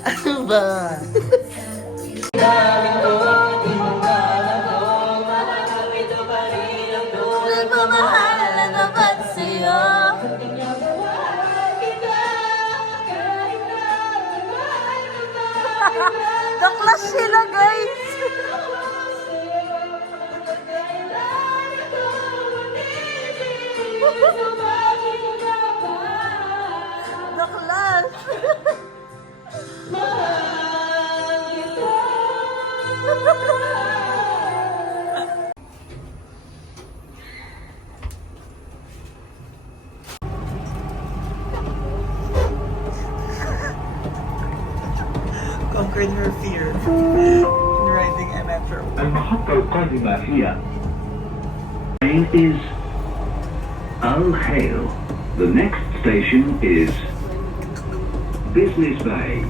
Ano ba? Nagmamahal na dapat sa'yo. Naklas sila, guys. Naklas. Conquering her fear in riding a metro. المحطة القادمة هي name is Al Hail. The next station is Business Bay.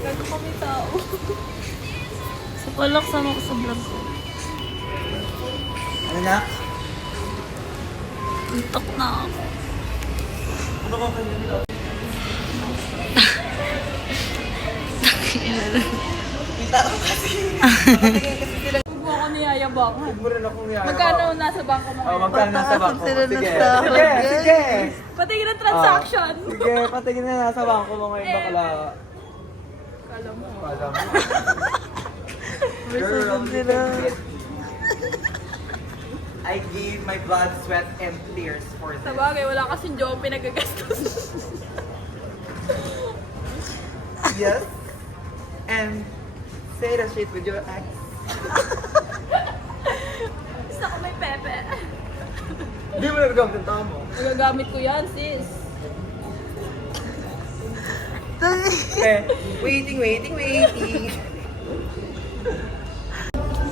Gago kami tao. So, palak sama ko sa vlog ko. Ano na? Untok na ako. Ano ka kayo nila? Kita ko kasi. Huwag mo ako niyayabangan. Huwag mo rin akong niyaya. Magkano nasa bangko mo? Oh, magkano nasa bangko mo? Sila Sige. ng sahod, Sige, guys. sige. Patingin ang transaction. Sige, patingin na nasa bangko mo ngayon bakla. Kala mo. Kala mo. May Girl, sahod sila. I gave my blood, sweat, and tears for Sa this. bagay, wala kasing jowa pinagagastos. Yes. And say the shit with your ex. Gusto ko may pepe. Hindi mo nagagamit ang tao mo. Magagamit ko yan, sis. Okay. Waiting.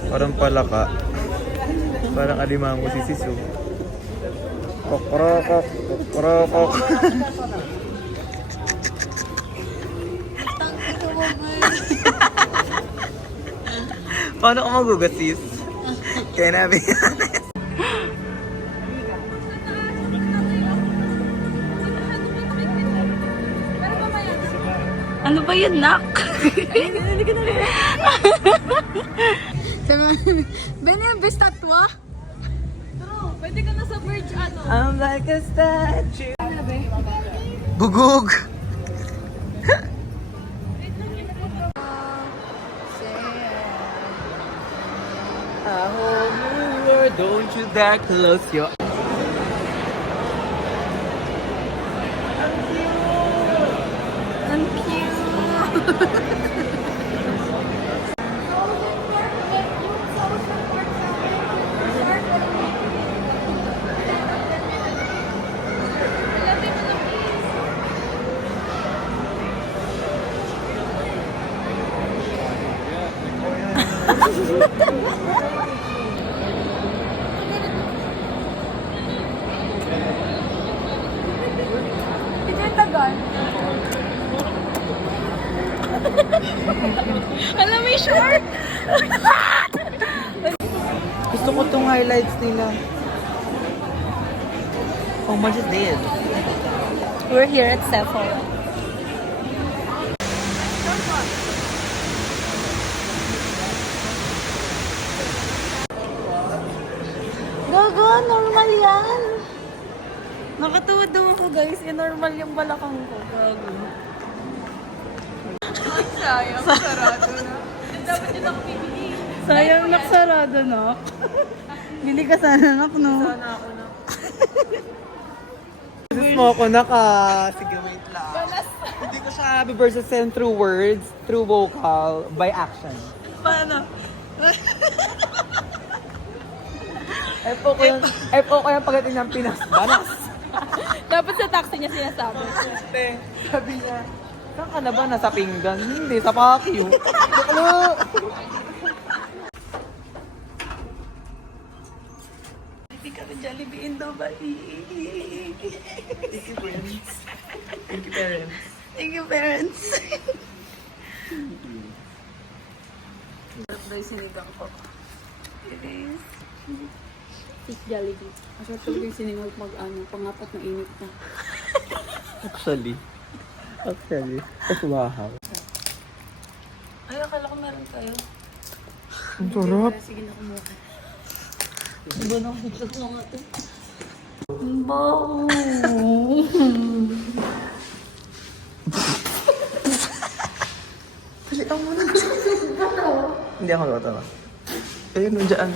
Parang palaka. Parang alimango si Sisu. Kokrokok. Paano ka magugas, sis? Kaya namin yan. Ano ba yun, nak? Bene, bestatwa? Pwede ka na sa bridge, ano? I'm like a statue. Bugog! A whole new world, don't you dare close your eyes. Ang cute. Ito yung tagal. Alam mo yung short? Gusto ko tong highlights nila. How much is this? We're here at Sephora. Gago, normal yan. Nakatuwa daw ako, guys. Normal yung balakang ko. Gago. Sayang, sarado na. Dapat yun ako bibili. Sayang naksarado, nak. Bili ka sana, nak, no? Sana ako na. Gusto mo ako naka... Sige, wait lang. Hindi ko siya bibursasin through words, through vocal, by action. Paano? FO ko yung pagdating ng Pinas. Banas! Dapat sa taxi niya sinasabi. Sabi niya, saan ka na ba? Nasa pinggan? Hindi, sa Pacquiao. Bakla! Hindi kami Jollibee in Dubai. Thank you, friends. Thank you, parents. Thank you, parents. Sarap daw yung sinigang ko. It is. Fish Jollibee. Masarap talaga yung sinigang mag-ano, pangapat na init na. Actually. Actually, kasi wow. Ay, akala ko meron kayo. Ang sarap. Sige na kumuha. Iba na higlas mo nga ito. Ang baho. Hindi ako tatawa. Ayun, nandiyan.